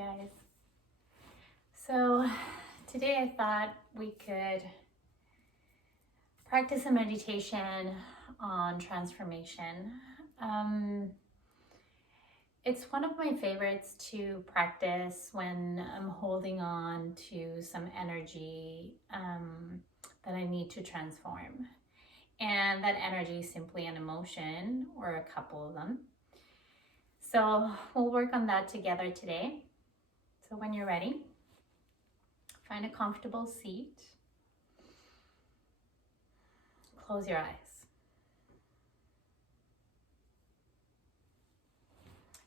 guys. So today I thought we could practice a meditation on transformation. It's one of my favorites to practice when I'm holding on to some energy that I need to transform. And that energy is simply an emotion or a couple of them. So we'll work on that together today. So when you're ready, find a comfortable seat. Close your eyes.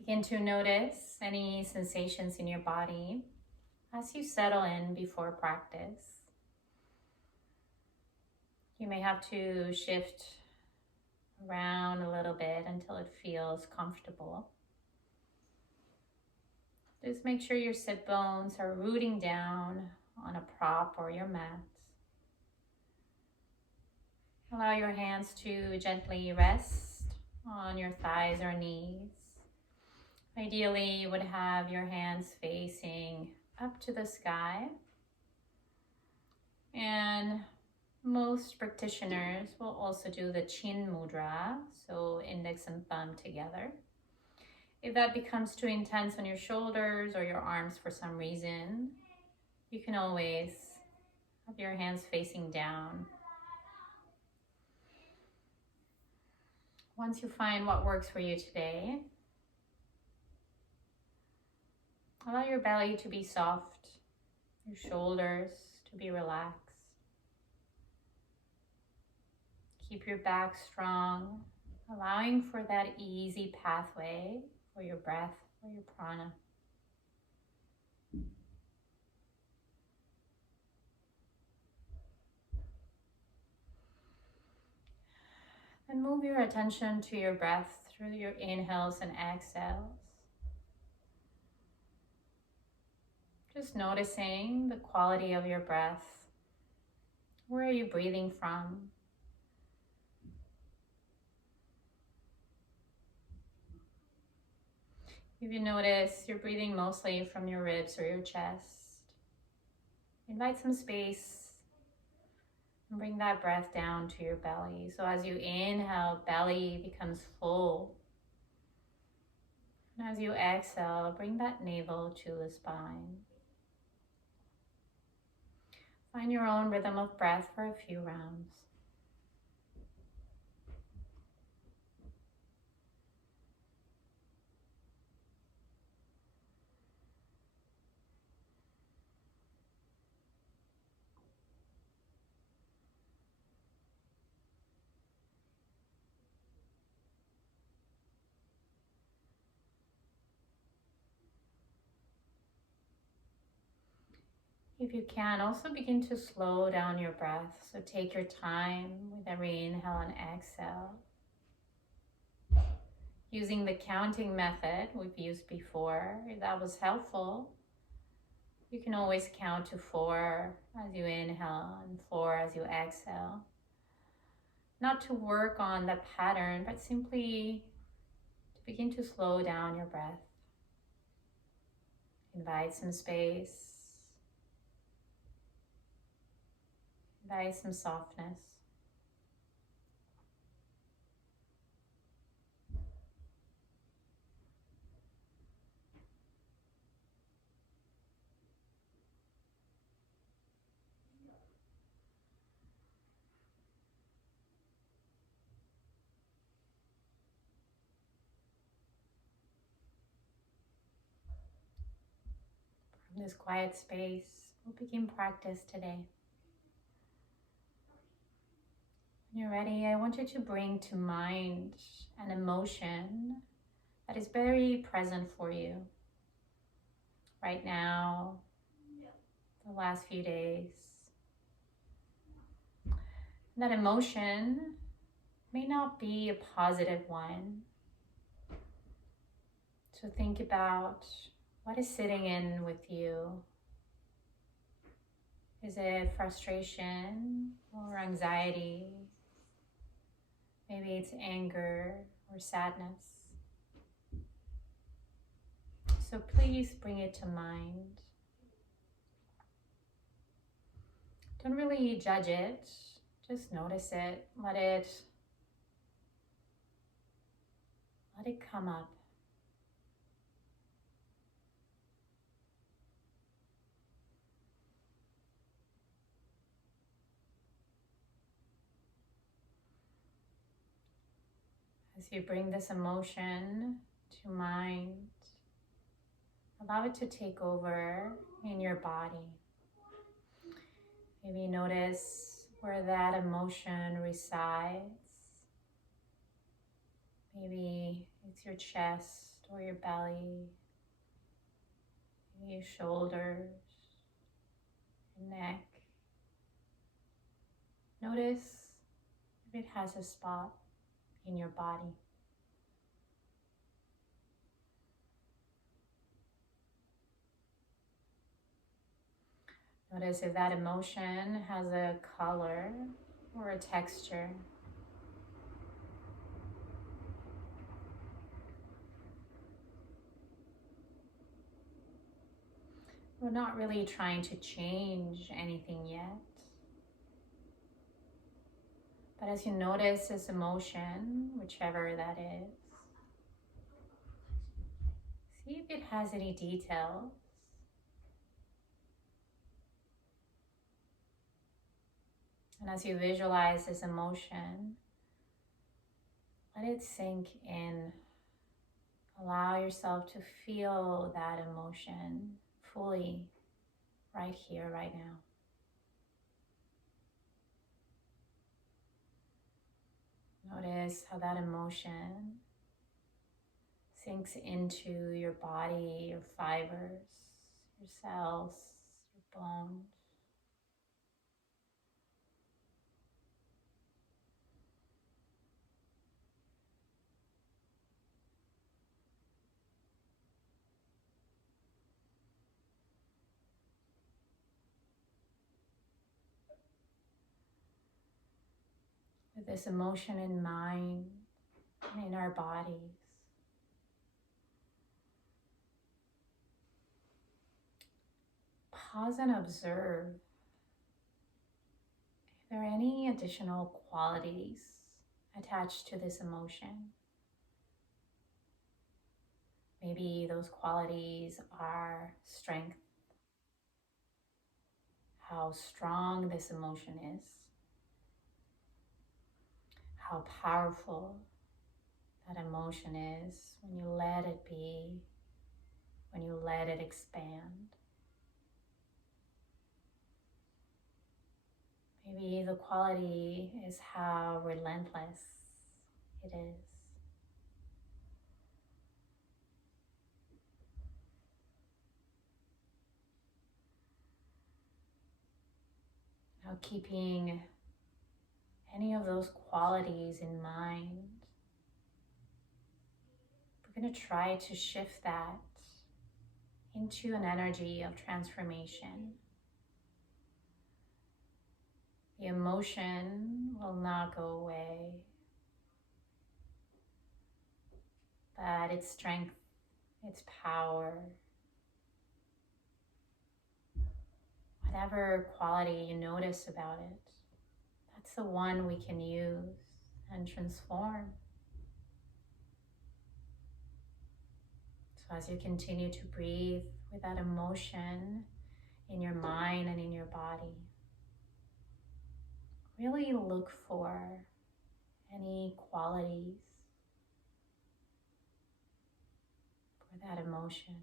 Begin to notice any sensations in your body as you settle in before practice. You may have to shift around a little bit until it feels comfortable. Just make sure your sit bones are rooting down on a prop or your mat. Allow your hands to gently rest on your thighs or knees. Ideally, you would have your hands facing up to the sky. And most practitioners will also do the chin mudra, so index and thumb together. If that becomes too intense on your shoulders or your arms for some reason, you can always have your hands facing down. Once you find what works for you today, allow your belly to be soft, your shoulders to be relaxed. Keep your back strong, allowing for that easy pathway for your breath, for your prana. And move your attention to your breath through your inhales and exhales. Just noticing the quality of your breath. Where are you breathing from? If you notice you're breathing mostly from your ribs or your chest, invite some space and bring that breath down to your belly. So as you inhale, belly becomes full. And as you exhale, bring that navel to the spine. Find your own rhythm of breath for a few rounds. If you can, also begin to slow down your breath. So take your time with every inhale and exhale. Using the counting method we've used before, if that was helpful, you can always count to 4 as you inhale and 4 as you exhale. Not to work on the pattern, but simply to begin to slow down your breath. Invite some space. Invite some softness. From this quiet space, we'll begin practice today. When you're ready, I want you to bring to mind an emotion that is very present for you right now, the last few days. That emotion may not be a positive one. So think about what is sitting in with you. Is it frustration or anxiety? Maybe it's anger or sadness. So please bring it to mind. Don't really judge it. Just notice it. Let it come up. As you bring this emotion to mind, allow it to take over in your body. Maybe notice where that emotion resides. Maybe it's your chest or your belly, maybe your shoulders, your neck. Notice if it has a spot in your body. Notice if that emotion has a color or a texture. We're not really trying to change anything yet. But as you notice this emotion, whichever that is, see if it has any details. And as you visualize this emotion, let it sink in. Allow yourself to feel that emotion fully right here, right now. Notice how that emotion sinks into your body, your fibers, your cells, your bones. With this emotion in mind and in our bodies, pause and observe if there are any additional qualities attached to this emotion. Maybe those qualities are strength, how strong this emotion is, how powerful that emotion is when you let it be, when you let it expand. Maybe the quality is how relentless it is. Now, keeping any of those qualities in mind, we're going to try to shift that into an energy of transformation. The emotion will not go away, but its strength, its power, whatever quality you notice about it, that's the one we can use and transform. So as you continue to breathe with that emotion in your mind and in your body, really look for any qualities for that emotion.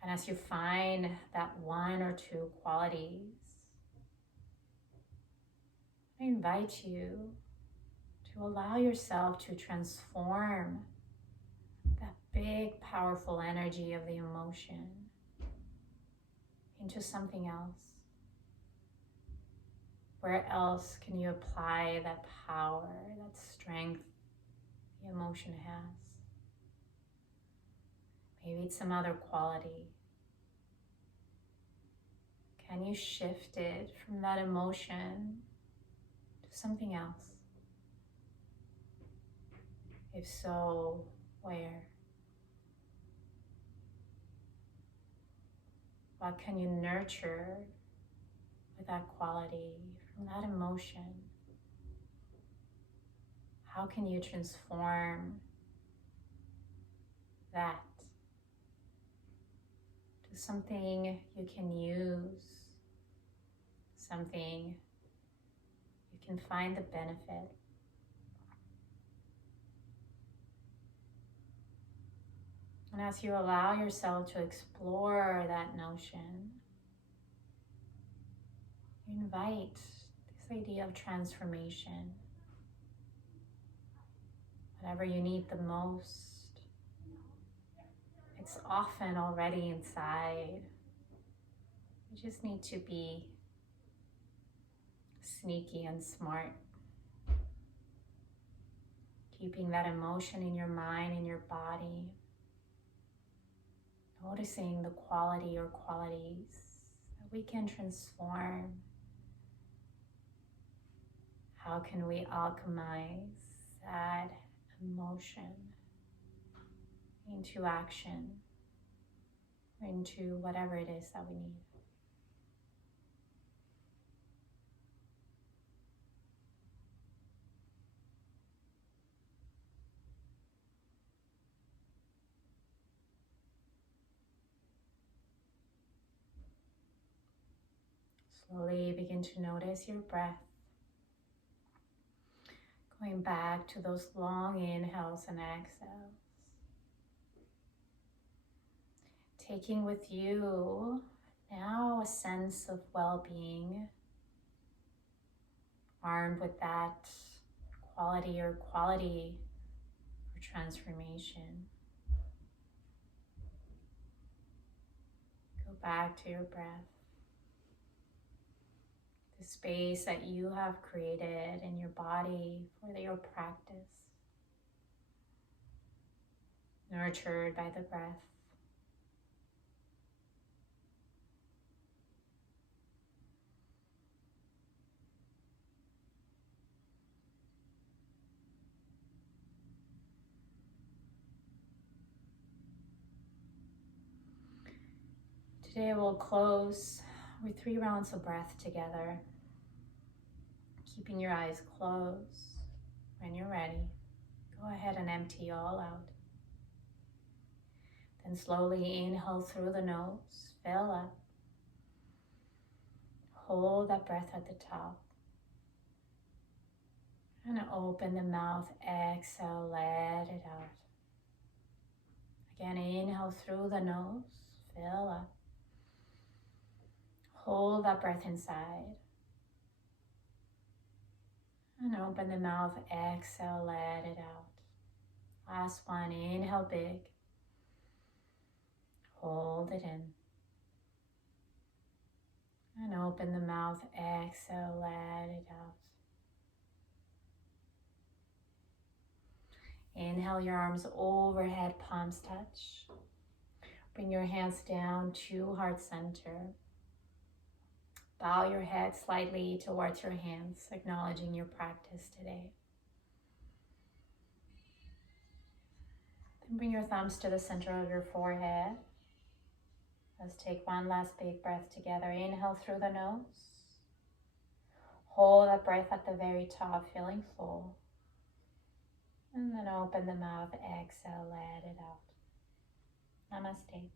And as you find that one or two qualities, I invite you to allow yourself to transform that big, powerful energy of the emotion into something else. Where else can you apply that power, that strength the emotion has? Maybe it's some other quality. Can you shift it from that emotion to something else? If so, where? What can you nurture with that quality, from that emotion? How can you transform that to something you can use, something you can find the benefit? And as you allow yourself to explore that notion, you invite this idea of transformation. Whatever you need the most, it's often already inside. You just need to be sneaky and smart, keeping that emotion in your mind, in your body, noticing the quality or qualities that we can transform. How can we alchemize that emotion into action, into whatever it is that we need? Slowly begin to notice your breath. Going back to those long inhales and exhales. Taking with you now a sense of well-being, armed with that quality or transformation. Go back to your breath, the space that you have created in your body for your practice, nurtured by the breath. Today we'll close with 3 rounds of breath together, keeping your eyes closed. When you're ready, go ahead and empty all out. Then slowly inhale through the nose, fill up. Hold that breath at the top. And open the mouth, exhale, let it out. Again, inhale through the nose, fill up. Hold that breath inside. And open the mouth, exhale, let it out. Last one, inhale big. Hold it in. And open the mouth, exhale, let it out. Inhale your arms overhead, palms touch. Bring your hands down to heart center. Bow your head slightly towards your hands, acknowledging your practice today. Then bring your thumbs to the center of your forehead. Let's take one last big breath together. Inhale through the nose. Hold that breath at the very top, feeling full. And then open the mouth, exhale, let it out. Namaste.